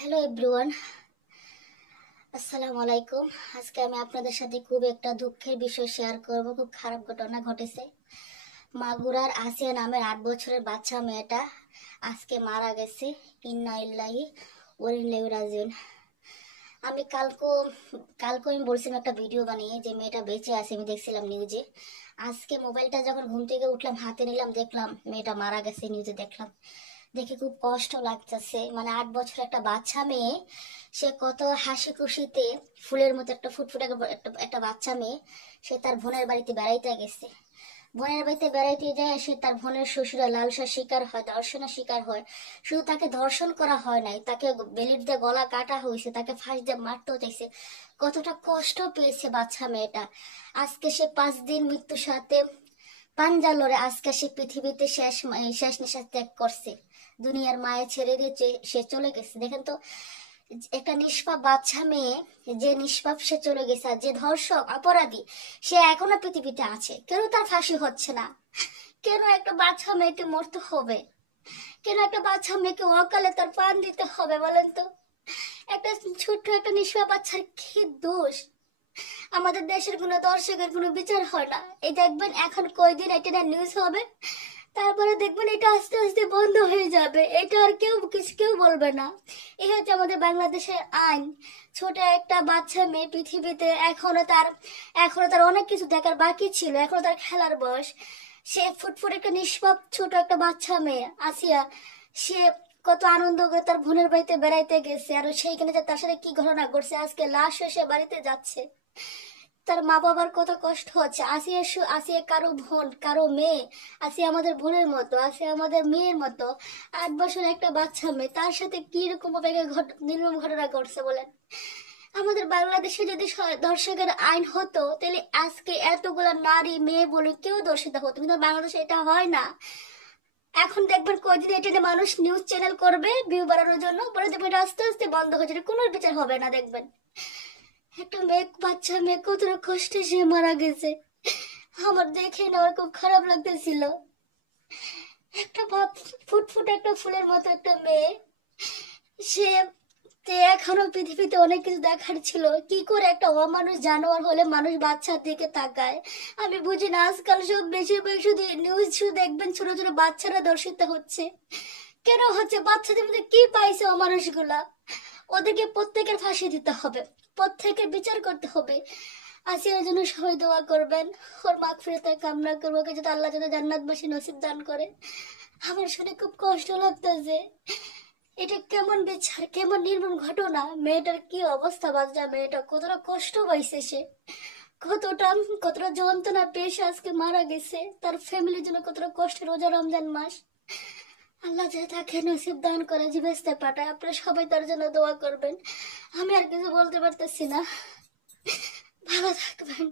Hello everyone, আসসালামু আলাইকুম। আজকে আমি আপনাদের সাথে খুব একটা দুঃখের বিষয় শেয়ার করব। খুব খারাপ ঘটনা ঘটেছে। মাগুরার আসিয়া নামের 8 বছরের বাচ্চা মেয়েটা আজকে মারা গেছে। ইন্না ইল্লাহি ওয়া ইন্না ইলাইহি রাজিউন। আমি কালকে আমি বলছিলাম একটা ভিডিও বানিয়ে যে মেয়েটা বেঁচে আছে, আমি দেখছিলাম নিউজে। আজকে মোবাইলটা যখন ঘুম থেকে উঠলাম, হাতে নিলাম, দেখলাম মেয়েটা মারা গেছে। নিউজে দেখলাম, দেখে খুব কষ্ট লাগতেছে। মানে 8 বছর একটা বাচ্চা মেয়ে, সে কত হাসি খুশিতে ফুলের মতো একটা ফুটফুটে একটা বাচ্চা মেয়ে, সে তার বোনের বাড়িতে বেড়াইতে গেছে। বোনের বাড়িতে বেড়াইতে যায় সে তার বোনের শ্বশুরা লালসার শিকার হয়, ধর্ষণের শিকার হয়। শুধু তাকে ধর্ষণ করা হয় নাই, তাকে বেলির দিয়ে গলা কাটা হয়েছে, তাকে ফাঁস দিয়ে মারতেও চাইছে। কতটা কষ্ট পেয়েছে বাচ্চা মেয়েটা। আজকে সে 5 দিন মৃত্যুর সাথে পাঞ্জা লড়ে আজকে সে পৃথিবীতে শেষ নিঃশ্বাস ত্যাগ করছে। দুনিয়ার মায়ে ছেড়ে দিয়ে সে চলে গেছে। দেখেন তো, একটা নিষ্পাপ বাচ্চা মেয়ে, যে নিষ্পাপ সে চলে গেছে, আর যে ধর্ষক অপরাধী সে এখনো পৃথিবীতে আছে। কেন তার ফাঁসি হচ্ছে না? কেন একটা বাচ্চা মেয়েকে মরতে হবে? কেন একটা বাচ্চা মেয়েকে অকালে তার প্রাণ দিতে হবে বলেন তো? একটা ছোট্ট একটা নিষ্পাপ বাচ্চার কি দোষ? আমাদের দেশের কোনো দর্শকের কোনো বিচার হয় না। এই দেখবেন এখন কয়দিন এটা নিউজ হবে, তারপরে দেখবেন এটা আস্তে আস্তে বন্ধ হয়ে যাবে। এটা আর কেউ বলবে না। এই হচ্ছে আমাদের বাংলাদেশের আইন। ছোট একটা বাচ্চা মেয়ে পৃথিবীতে, এখনো তার অনেক কিছু দেখার বাকি ছিল, এখনো তার খেলার বয়স। সে ফুটফুট একটা নিষ্পাপ ছোট একটা বাচ্চা মেয়ে আসিয়া, সে কত আনন্দ করে তার বোনের বাড়িতে বেড়াইতে গেছে, আর সেইখানে যে তার সাথে কি ঘটনা ঘটছে, আজকে লাশ এসে বাড়িতে যাচ্ছে। তার মা বাবার কত কষ্ট হচ্ছে। আসিয়া কারো বোন, কারো মেয়ে। আসিয়া আমাদের বোনের মতো, আসিয়া আমাদের মেয়ের মতো। 8 বছর একটা বাচ্চা মেয়ে, তার সাথে কি রকম ভাবে নির্মম ঘটনা ঘটছে বলেন? আমাদের বাংলাদেশে যদি ধর্ষকের আইন হতো, তাহলে আজকে এতগুলা নারী মেয়ে বলে কেউ দর্শিত হতো, কিন্তু বাংলাদেশে এটা হয় না। এখন দেখবেন কয়দিন এটা নিয়ে মানুষ নিউজ চ্যানেল করবে ভিউ বাড়ানোর জন্য, পরে দেখবেন এটা আস্তে আস্তে বন্ধ হয়ে যাবে, কোনো বিচার হবে না। দেখবেন একটা বাচ্চা মেয়ে কতটা কষ্টে সে মারা গেছে। আমার দেখে না আমার খুব খারাপ লাগতেছিল। একটা ফুটফুট একটা ফুলের মতো একটা মেয়ে, সে এখনো পৃথিবীতে অনেক কিছু দেখার ছিল। কি করে একটা অমানুষ জানোয়ার হলে মানুষ বাচ্চার দিকে তাকায়? আমি বুঝি না। আজকাল সব বেশিরভাগ শুধু নিউজ শুধু দেখবেন ছোট ছোট বাচ্চারা দর্শিত হচ্ছে। কেন হচ্ছে? বাচ্চাদের মধ্যে কি পাইছে অমানুষগুলা? ওদেরকে প্রত্যেকের ফাঁসি দিতে হবে, প্রত্যেকের বিচার করতে হবে। আসিয়ার জন্য সবাই দোয়া করবেন, ওর মাগফিরাতের কামনা করবো, ওকে যাতে আল্লাহ যাতে জান্নাতবাসী নসিব দান করে। আমার শুনে খুব কষ্ট লাগতেছে। এটা কেমন বিচার, কেমন নির্মম ঘটনা! মেয়েটার কি অবস্থা, বাচ্চা মেয়েটা কতটা কষ্ট পাইছে সে, কতটা কতটা যন্ত্রণা পেয়ে সে আজকে মারা গেছে। তার ফ্যামিলির জন্য কতটা কষ্ট। রোজা রমজান মাস, আল্লাহ যাতে তাকে নসিব দান করে, যে বেঁচতে পাঠায়। আপনারা সবাই তার জন্য দোয়া করবেন। আমি আর কিছু বলতে পারতেছি না। ভালো থাকবেন।